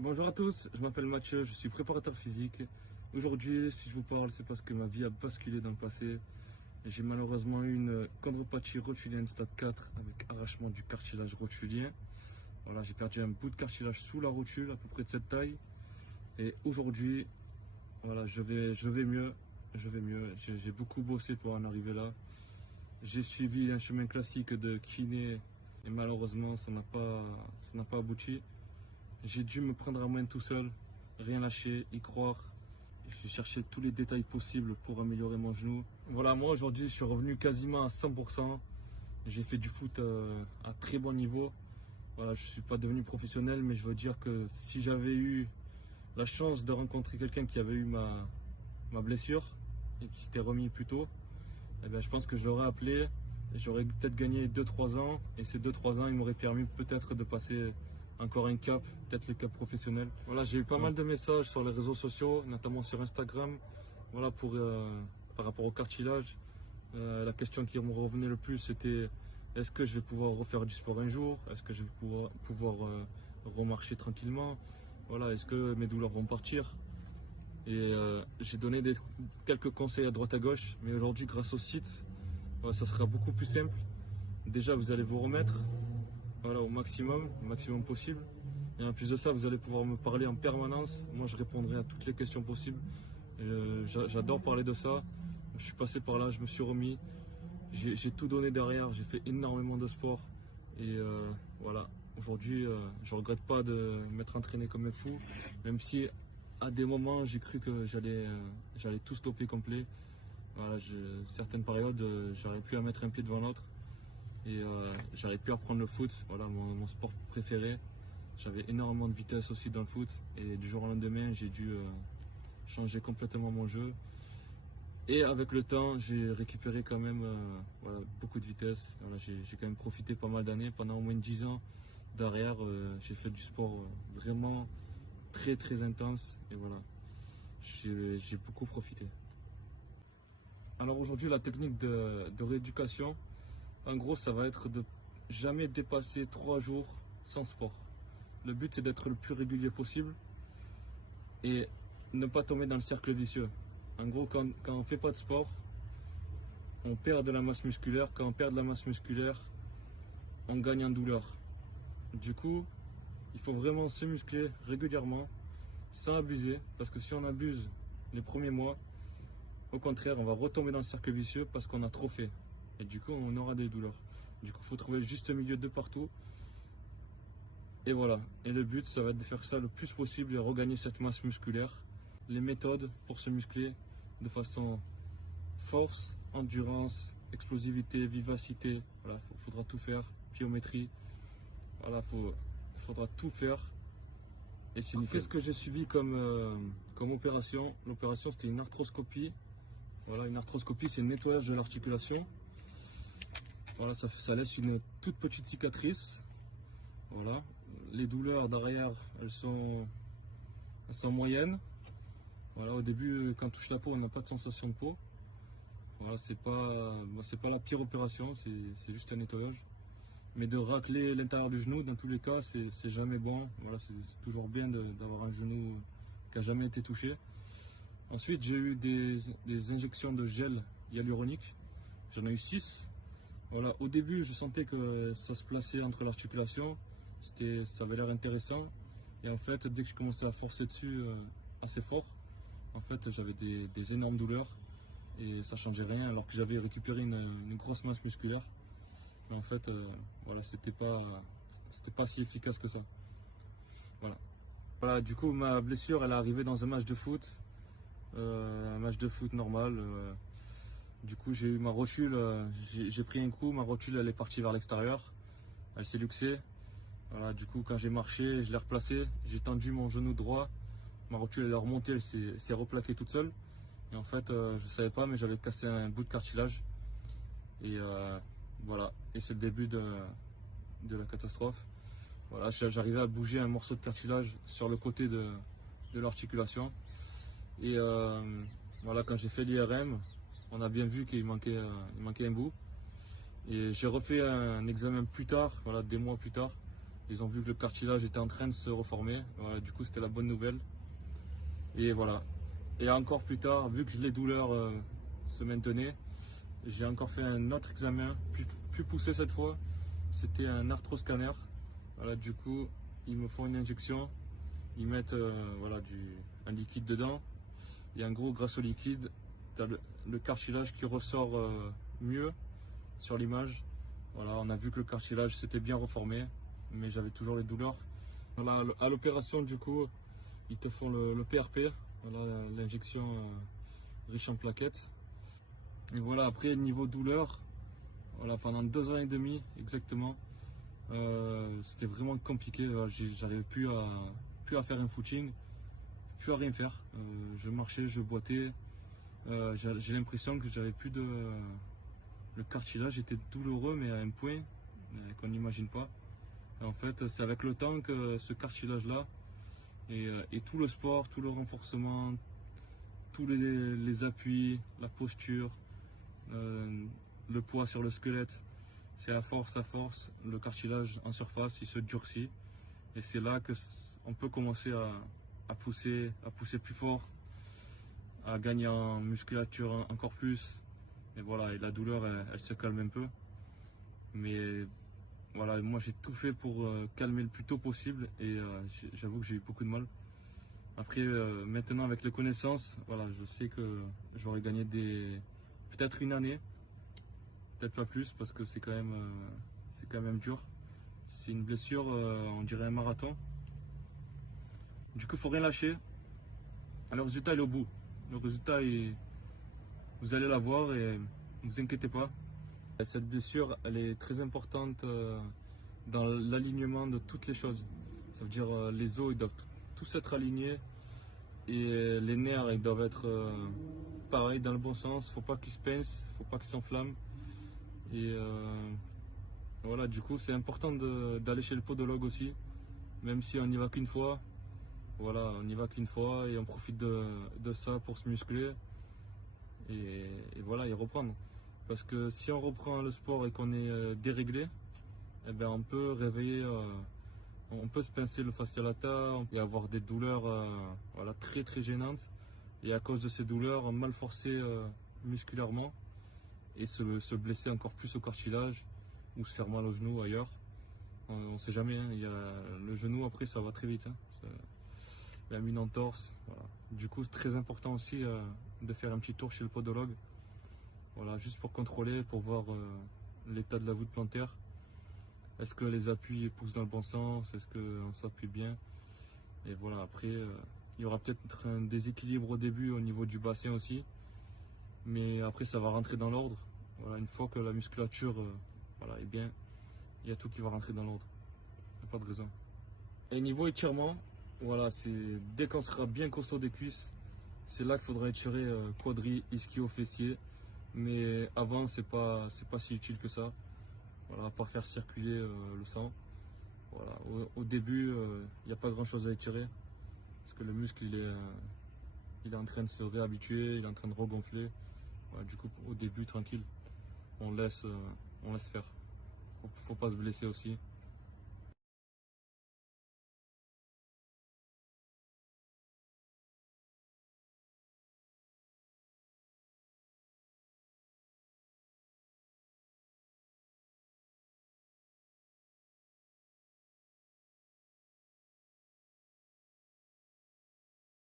Bonjour à tous, je m'appelle Mathieu, je suis préparateur physique. Aujourd'hui, si je vous parle, c'est parce que ma vie a basculé dans le passé. J'ai malheureusement eu une chondropathie rotulienne stade 4 avec arrachement du cartilage rotulien. Voilà, j'ai perdu un bout de cartilage sous la rotule, à peu près de cette taille. Et aujourd'hui, voilà, je vais mieux, je vais mieux. J'ai beaucoup bossé pour en arriver là. J'ai suivi un chemin classique de kiné et malheureusement, ça n'a pas abouti. J'ai dû me prendre en main tout seul, rien lâcher, y croire. J'ai cherché tous les détails possibles pour améliorer mon genou. Voilà, moi aujourd'hui, je suis revenu quasiment à 100%. J'ai fait du foot à très bon niveau. Voilà, je ne suis pas devenu professionnel, mais je veux dire que si j'avais eu la chance de rencontrer quelqu'un qui avait eu ma blessure et qui s'était remis plus tôt, eh bien, je pense que je l'aurais appelé. J'aurais peut-être gagné 2-3 ans. Et ces 2-3 ans, ils m'auraient permis peut-être de passer encore un cap, peut-être le cap professionnel. Voilà, j'ai eu pas mal de messages sur les réseaux sociaux, notamment sur Instagram, voilà, par rapport au cartilage. La question qui me revenait le plus, c'était est-ce que je vais pouvoir refaire du sport un jour? Est-ce que je vais pouvoir remarcher tranquillement? Voilà, est-ce que mes douleurs vont partir? Et j'ai donné quelques conseils à droite à gauche, mais aujourd'hui, grâce au site, voilà, ça sera beaucoup plus simple. Déjà, vous allez vous remettre, voilà, au maximum possible. Et en plus de ça, vous allez pouvoir me parler en permanence. Moi, je répondrai à toutes les questions possibles. J'adore parler de ça. Je suis passé par là, je me suis remis. J'ai tout donné derrière. J'ai fait énormément de sport. Et voilà, aujourd'hui, je regrette pas de m'être entraîné comme un fou. Même si à des moments, j'ai cru que j'allais tout stopper complet. Voilà, certaines périodes, j'aurais pu à mettre un pied devant l'autre. Et j'aurais pu apprendre le foot, voilà, mon sport préféré. J'avais énormément de vitesse aussi dans le foot. Et du jour au lendemain, j'ai dû changer complètement mon jeu. Et avec le temps, j'ai récupéré quand même voilà, beaucoup de vitesse. Voilà, j'ai quand même profité pas mal d'années. Pendant au moins 10 ans derrière, j'ai fait du sport vraiment très intense. Et voilà, j'ai beaucoup profité. Alors aujourd'hui, la technique de rééducation, en gros, ça va être de jamais dépasser 3 jours sans sport. Le but, c'est d'être le plus régulier possible et ne pas tomber dans le cercle vicieux. En gros, quand on ne fait pas de sport, on perd de la masse musculaire. Quand on perd de la masse musculaire, on gagne en douleur. Du coup, il faut vraiment se muscler régulièrement, sans abuser, parce que si on abuse les premiers mois, au contraire, on va retomber dans le cercle vicieux parce qu'on a trop fait. Et du coup, on aura des douleurs. Du coup, il faut trouver le juste milieu de partout. Et voilà. Et le but, ça va être de faire ça le plus possible et regagner cette masse musculaire. Les méthodes pour se muscler de façon force, endurance, explosivité, vivacité. Voilà, faudra tout faire. Pliométrie. Voilà, il faudra tout faire. Et c'est nickel. Qu'est-ce que j'ai subi comme opération? L'opération, c'était une arthroscopie. Voilà, une arthroscopie, c'est le nettoyage de l'articulation. Voilà, ça laisse une toute petite cicatrice. Voilà, les douleurs derrière, elles sont moyennes. Voilà, au début, quand on touche la peau, on n'a pas de sensation de peau. Voilà, c'est pas la pire opération, c'est juste un nettoyage. Mais de racler l'intérieur du genou, dans tous les cas, c'est jamais bon. Voilà, c'est toujours bien d'avoir un genou qui n'a jamais été touché. Ensuite, j'ai eu des injections de gel hyaluronique. J'en ai eu 6. Voilà, au début, je sentais que ça se plaçait entre l'articulation. Ça avait l'air intéressant. Et en fait, dès que je commençais à forcer dessus assez fort, en fait, j'avais des énormes douleurs. Et ça changeait rien alors que j'avais récupéré une grosse masse musculaire. Mais en fait, voilà, c'était pas si efficace que ça. Voilà. Voilà, du coup, ma blessure, elle est arrivée dans un match de foot. Un match de foot normal. Du coup, j'ai eu ma rotule, j'ai pris un coup, ma rotule elle est partie vers l'extérieur, elle s'est luxée. Voilà, du coup, quand j'ai marché, je l'ai replacée, j'ai tendu mon genou droit, ma rotule elle est remontée, elle s'est replaquée toute seule. Et en fait, je savais pas, mais j'avais cassé un bout de cartilage. Et voilà, et c'est le début de la catastrophe. Voilà, j'arrivais à bouger un morceau de cartilage sur le côté de l'articulation. Et voilà, quand j'ai fait l'IRM, on a bien vu qu'il manquait un bout. Et j'ai refait un examen plus tard, voilà, des mois plus tard. Ils ont vu que le cartilage était en train de se reformer. Voilà, du coup, c'était la bonne nouvelle. Et voilà. Et encore plus tard, vu que les douleurs se maintenaient, j'ai encore fait un autre examen, plus poussé cette fois. C'était un arthroscanner. Voilà, du coup, ils me font une injection. Ils mettent voilà, un liquide dedans. Et en gros, grâce au liquide, tu as le cartilage qui ressort mieux sur l'image. Voilà, on a vu que le cartilage s'était bien reformé, mais j'avais toujours les douleurs. Voilà, à l'opération, du coup, ils te font le PRP, voilà, l'injection riche en plaquettes. Et voilà, après, niveau douleur, voilà, pendant 2 ans et demi exactement, c'était vraiment compliqué. Voilà, j'arrivais plus à faire un footing, plus à rien faire. Je marchais, je boitais. J'ai l'impression que j'avais plus de. Le cartilage était douloureux, mais à un point qu'on n'imagine pas. Et en fait, c'est avec le temps que ce cartilage-là et tout le sport, tout le renforcement, tous les appuis, la posture, le poids sur le squelette, c'est à force, le cartilage en surface, il se durcit. Et c'est là que on peut commencer à pousser plus fort, à gagner en musculature encore plus. Et voilà, et la douleur, elle se calme un peu. Mais voilà, moi j'ai tout fait pour calmer le plus tôt possible et j'avoue que j'ai eu beaucoup de mal. Après, maintenant avec les connaissances, voilà, je sais que j'aurais gagné peut-être une année, peut-être pas plus parce que c'est quand même dur. C'est une blessure, on dirait un marathon. Du coup, il faut rien lâcher. Le résultat il est au bout. Le résultat, vous allez l'avoir et ne vous inquiétez pas. Cette blessure, elle est très importante dans l'alignement de toutes les choses. Ça veut dire les os, ils doivent tous être alignés et les nerfs, ils doivent être pareils dans le bon sens. Faut pas qu'ils se pincent, faut pas qu'ils s'enflamment. Et voilà, du coup, c'est important d'aller chez le podologue aussi, même si on n'y va qu'une fois. Voilà, on n'y va qu'une fois et on profite de ça pour se muscler et voilà, et reprendre. Parce que si on reprend le sport et qu'on est déréglé, eh ben on peut réveiller, on peut se pincer le fascia lata et avoir des douleurs voilà, très très gênantes. Et à cause de ces douleurs, mal forcer musculairement et se blesser encore plus au cartilage ou se faire mal au genou ailleurs. On ne sait jamais, hein, le genou après ça va très vite. Hein, même une entorse. Voilà. Du coup, c'est très important aussi de faire un petit tour chez le podologue. Voilà, juste pour contrôler, pour voir l'état de la voûte plantaire. Est-ce que les appuis poussent dans le bon sens? Est-ce qu'on s'appuie bien? Et voilà, après, il y aura peut-être un déséquilibre au début au niveau du bassin aussi. Mais après, ça va rentrer dans l'ordre. Voilà, une fois que la musculature voilà, est bien, il y a tout qui va rentrer dans l'ordre. Il n'y a pas de raison. Et niveau étirement, voilà, c'est dès qu'on sera bien costaud des cuisses, c'est là qu'il faudra étirer quadri, ischio, fessier. Mais avant, c'est pas si utile que ça. Voilà, à part faire circuler le sang. Voilà. Au début, il n'y a pas grand chose à étirer. Parce que le muscle, il est en train de se réhabituer, il est en train de regonfler. Voilà, du coup, au début, tranquille, on laisse faire. Faut pas se blesser aussi.